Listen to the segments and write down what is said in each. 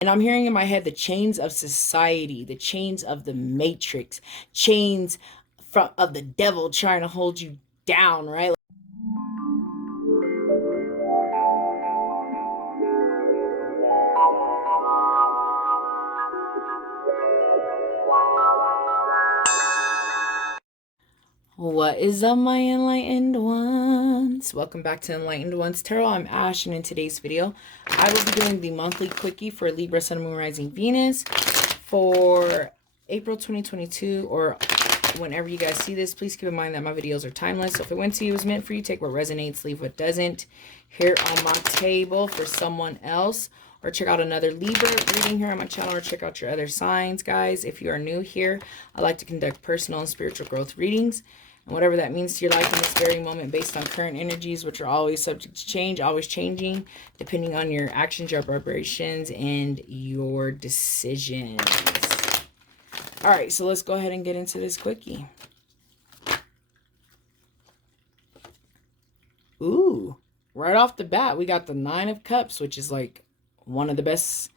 And I'm hearing in my head the chains of society, the chains of the matrix, chains of the devil trying to hold you down, right? What is up, my enlightened ones? Welcome back to Enlightened Ones Tarot. I'm Ash, and in today's video, I will be doing the monthly quickie for Libra, Sun, Moon, Rising, Venus for April 2022, or whenever you guys see this. Please keep in mind that my videos are timeless. So if it went to you, it was meant for you. Take what resonates, leave what doesn't. Here on my table for someone else, or check out another Libra reading here on my channel, or check out your other signs, guys. If you are new here, I like to conduct personal and spiritual growth readings. And whatever that means to your life in this very moment, based on current energies, which are always subject to change, always changing, depending on your actions, your vibrations, and your decisions. All right, so let's go ahead and get into this quickie. Ooh, right off the bat, we got the Nine of Cups, which is like one of the best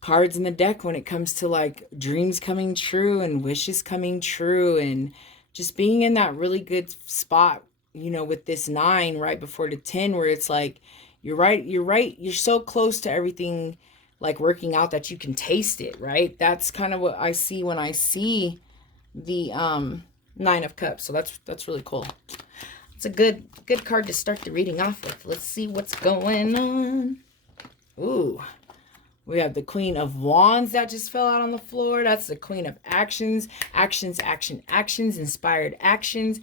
cards in the deck when it comes to like dreams coming true and wishes coming true, and just being in that really good spot, you know, with this 9 right before the 10, where it's like, you're right, you're so close to everything like working out that you can taste it, right? That's kind of what I see when I see the 9 of Cups. So that's really cool. It's a good card to start the reading off with. Let's see what's going on. Ooh. We have the Queen of Wands that just fell out on the floor. That's the Queen of Actions. Actions, inspired actions,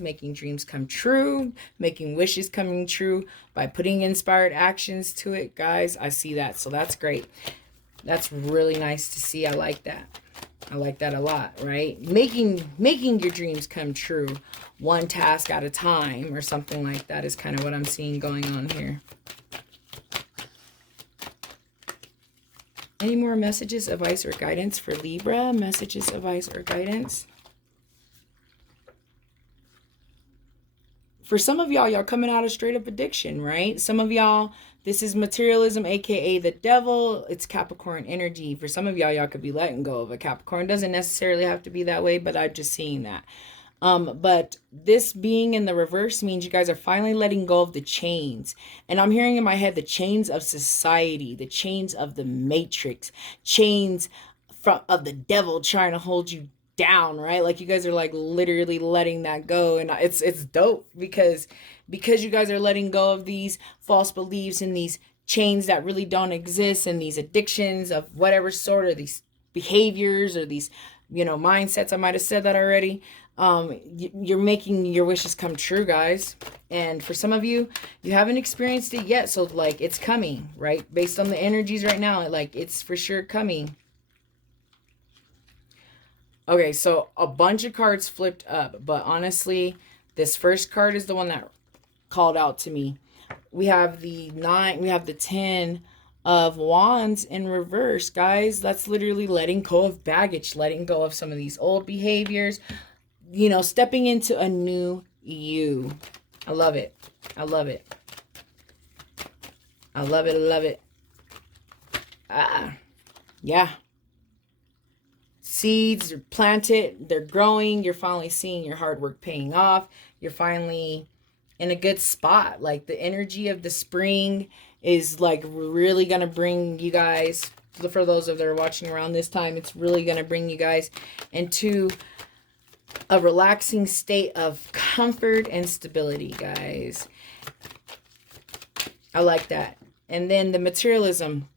making dreams come true, making wishes coming true by putting inspired actions to it, guys. I see that, so that's great. That's really nice to see. I like that. I like that a lot, right? Making your dreams come true one task at a time or something like that is kind of what I'm seeing going on here. Any more messages, advice, or guidance for Libra? Messages, advice, or guidance? For some of y'all coming out of straight up addiction, right? Some of y'all, this is materialism, aka the devil. It's Capricorn energy. For some of y'all could be letting go of a Capricorn. Doesn't necessarily have to be that way, but I'm just seeing that. But this being in the reverse means you guys are finally letting go of the chains. And I'm hearing in my head the chains of society, the chains of the matrix, chains of the devil trying to hold you down, right? Like you guys are like literally letting that go. And it's dope because you guys are letting go of these false beliefs and these chains that really don't exist, and these addictions of whatever sort, or these behaviors, or these, you know, mindsets. I might have said that already. You're making your wishes come true, guys. And for some of you, you haven't experienced it yet, so like it's coming, right? Based on the energies right now, like it's for sure coming. Okay, so a bunch of cards flipped up, but honestly, this first card is the one that called out to me. We have the 9, we have the 10 of Wands in reverse, guys. That's literally letting go of baggage, letting go of some of these old behaviors, you know, stepping into a new you. I love it. I love it. I love it. I love it. Yeah. Seeds are planted. They're growing. You're finally seeing your hard work paying off. You're finally in a good spot. Like the energy of the spring is like really going to bring you guys, for those of that are watching around this time, it's really going to bring you guys into a relaxing state of comfort and stability, guys. I like that. And then the materialism.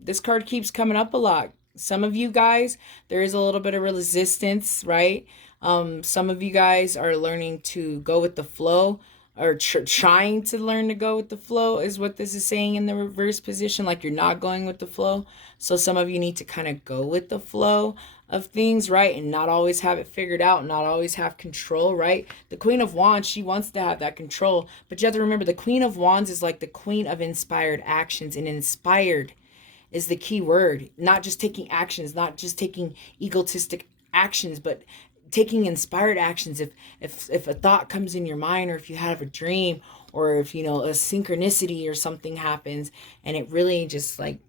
This card keeps coming up a lot. Some of you guys, there is a little bit of resistance, right? Some of you guys are learning to go with the flow, or trying to learn to go with the flow is what this is saying in the reverse position. Like you're not going with the flow. So some of you need to kind of go with the flow of things, right? And not always have it figured out, not always have control, right? The Queen of Wands, she wants to have that control, but you have to remember the Queen of Wands is like the queen of inspired actions, and inspired is the key word. Not just taking actions, not just taking egotistic actions, but taking inspired actions. If a thought comes in your mind, or if you have a dream, or if, you know, a synchronicity or something happens and it really just like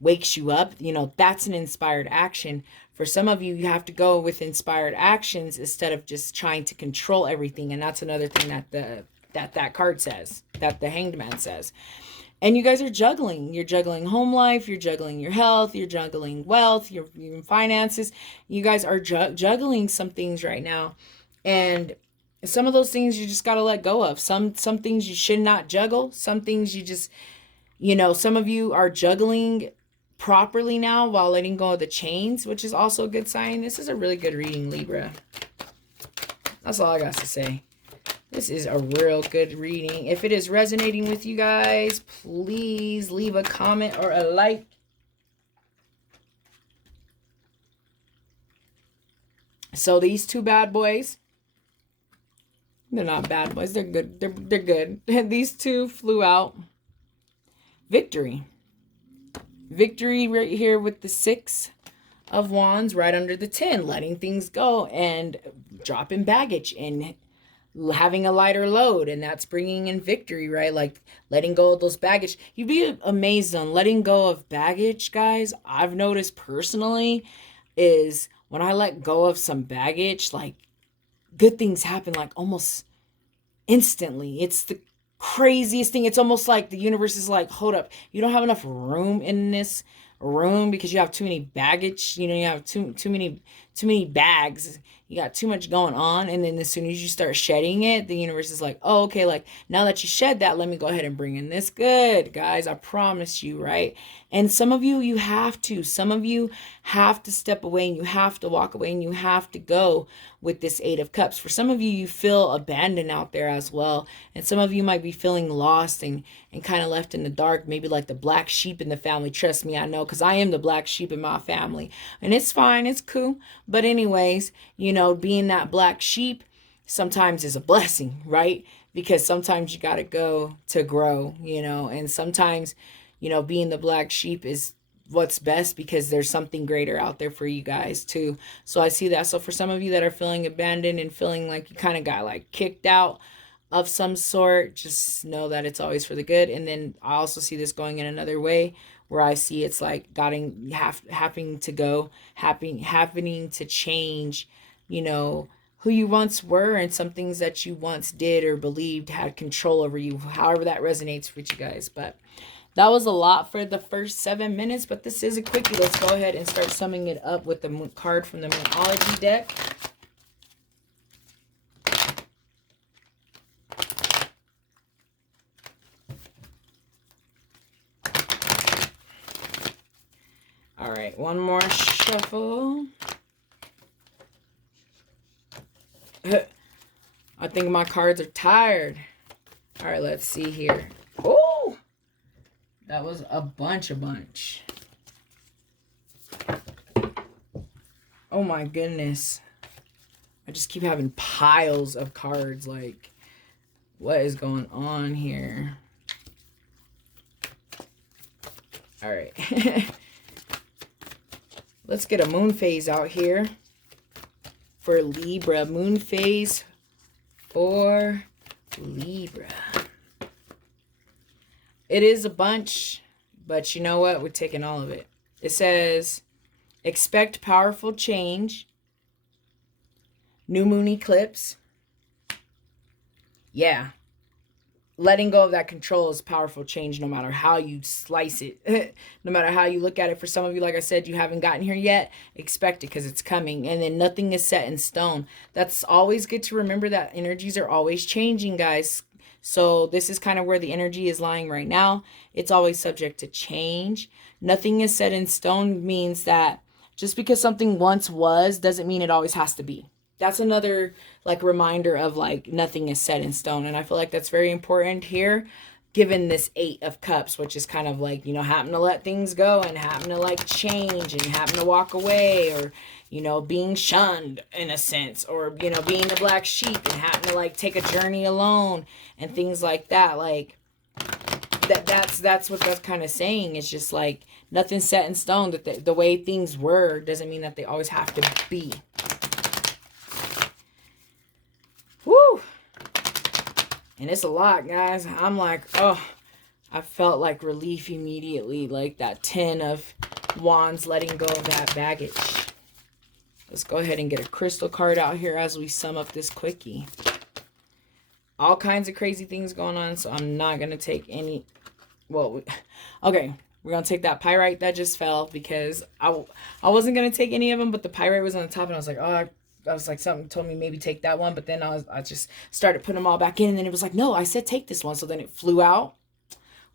wakes you up, you know, that's an inspired action. For some of you, you have to go with inspired actions instead of just trying to control everything. And that's another thing that that card says, that the Hanged Man says. And you guys are juggling. You're juggling home life. You're juggling your health. You're juggling wealth. Your finances. You guys are juggling some things right now. And some of those things you just got to let go of. Some things you should not juggle. Some things you just, you know, some of you are juggling properly now while letting go of the chains, which is also a good sign. This is a really good reading, Libra. That's all I got to say. This is a real good reading. If it is resonating with you guys, please leave a comment or a like. So these two bad boys, they're not bad boys. They're good. They're good. These two flew out. Victory. Victory right here with the 6 of Wands right under the 10. Letting things go and dropping baggage and having a lighter load, and that's bringing in victory, right? Like letting go of those baggage. You'd be amazed on letting go of baggage, guys. I've noticed personally is when I let go of some baggage, like good things happen like almost instantly. It's the craziest thing. It's almost like the universe is like, hold up, you don't have enough room in this room because you have too many baggage, you know, you have too many bags, you got too much going on. And then as soon as you start shedding it, the universe is like, oh, okay, like now that you shed that, let me go ahead and bring in this good, guys. I promise you, right? And some of you have to step away, and you have to walk away, and you have to go with this 8 of Cups. For some of you, you feel abandoned out there as well. And some of you might be feeling lost and kind of left in the dark, maybe like the black sheep in the family. Trust me, I know, because I am the black sheep in my family. And it's fine, it's cool. But anyways, you know, being that black sheep sometimes is a blessing, right? Because sometimes you got to go to grow, you know, and sometimes, you know, being the black sheep is what's best because there's something greater out there for you guys too. So I see that. So for some of you that are feeling abandoned and feeling like you kind of got like kicked out of some sort, just know that it's always for the good. And then I also see this going in another way where I see it's like happening to change, you know, who you once were and some things that you once did or believed had control over you, however that resonates with you guys. But that was a lot for the first 7 minutes, but this is a quickie. Let's go ahead and start summing it up with the card from the Moonology deck. All right, one more shuffle. I think my cards are tired. All right, let's see here. Oh, that was a bunch. Oh my goodness. I just keep having piles of cards. Like, what is going on here? All right. Let's get a moon phase out here for Libra. Moon phase for Libra. It is a bunch, but you know what? We're taking all of it. It says, expect powerful change. New moon eclipse. Yeah. Letting go of that control is powerful change no matter how you slice it. No matter how you look at it. For some of you, like I said, you haven't gotten here yet. Expect it because it's coming. And then nothing is set in stone. That's always good to remember, that energies are always changing, guys. So this is kind of where the energy is lying right now. It's always subject to change. Nothing is set in stone means that just because something once was doesn't mean it always has to be. That's another like reminder of like nothing is set in stone. And I feel like that's very important here, given this 8 of Cups, which is kind of like, you know, having to let things go and having to like change and having to walk away, or, you know, being shunned in a sense, or, you know, being the black sheep and having to like take a journey alone and things like that. Like that's what that's kind of saying. It's just like nothing's set in stone. That the way things were doesn't mean that they always have to be. Woo! And it's a lot, guys. I'm like, oh, I felt like relief immediately, like that 10 of Wands letting go of that baggage. Let's go ahead and get a crystal card out here as we sum up this quickie. All kinds of crazy things going on, so I'm not going to take any... Well, okay, we're going to take that pyrite that just fell because I wasn't going to take any of them, but the pyrite was on the top, and I was like, oh, I was like, something told me maybe take that one, but then I just started putting them all back in, and then it was like, no, I said take this one, so then it flew out.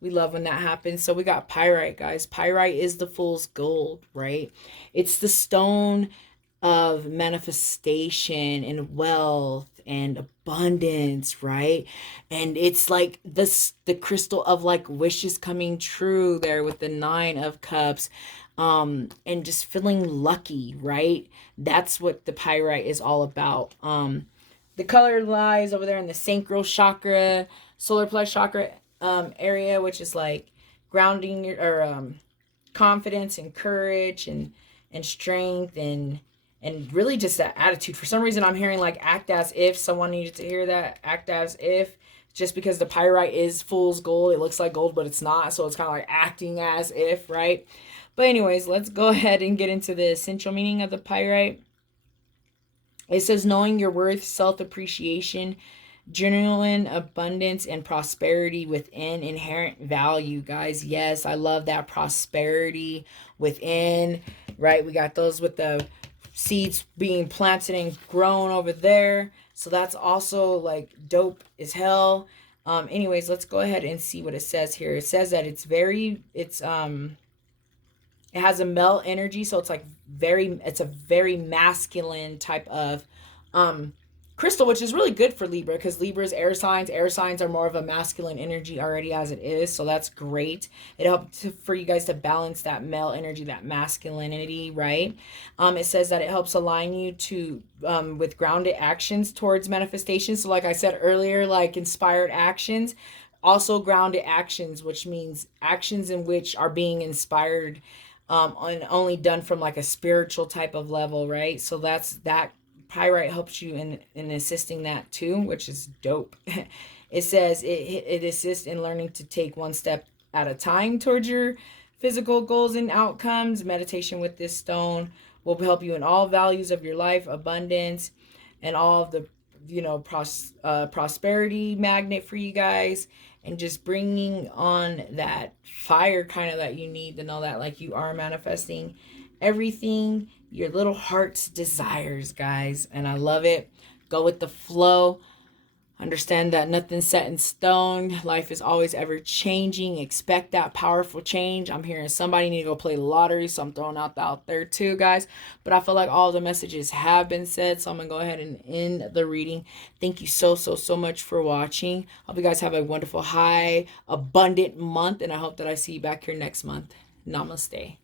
We love when that happens. So we got pyrite, guys. Pyrite is the fool's gold, right? It's the stone of manifestation and wealth and abundance, right? And it's like the crystal of like wishes coming true there with the 9 of cups, and just feeling lucky, right? That's what the pyrite is all about. The color lies over there in the sacral chakra, solar plexus chakra area, which is like grounding your confidence and courage and strength and really just that attitude. For some reason I'm hearing like act as if. Someone needed to hear that. Act as if, just because the pyrite is fool's gold. It looks like gold, but it's not. So it's kind of like acting as if, right? But anyways, let's go ahead and get into the essential meaning of the pyrite. It says knowing your worth, self-appreciation, genuine abundance, and prosperity within, inherent value, guys. Yes, I love that prosperity within, right? We got those with the seeds being planted and grown over there. So that's also like dope as hell. Anyways, let's go ahead and see what it says here. It says that it has a male energy, so it's like it's a very masculine type of crystal, which is really good for Libra, because Libra is air signs. Air signs are more of a masculine energy already as it is, so that's great. It helps for you guys to balance that male energy, that masculinity, right? It says that it helps align you to with grounded actions towards manifestation. So like I said earlier, like inspired actions, also grounded actions, which means actions in which are being inspired and only done from like a spiritual type of level, right? So that pyrite helps you in assisting that too, which is dope. It says it assists in learning to take one step at a time towards your physical goals and outcomes. Meditation with this stone will help you in all values of your life, abundance, and all of the, prosperity magnet for you guys, and just bringing on that fire kind of that you need to know that like you are manifesting everything your little heart's desires, guys. And I love it. Go with the flow. Understand that nothing's set in stone. Life is always ever changing. Expect that powerful change. I'm hearing somebody need to go play the lottery, so I'm throwing out there too, guys. But I feel like all the messages have been said, so I'm gonna go ahead and end the reading. Thank you so much for watching. Hope you guys have a wonderful, high, abundant month, and I hope that I see you back here next month. Namaste.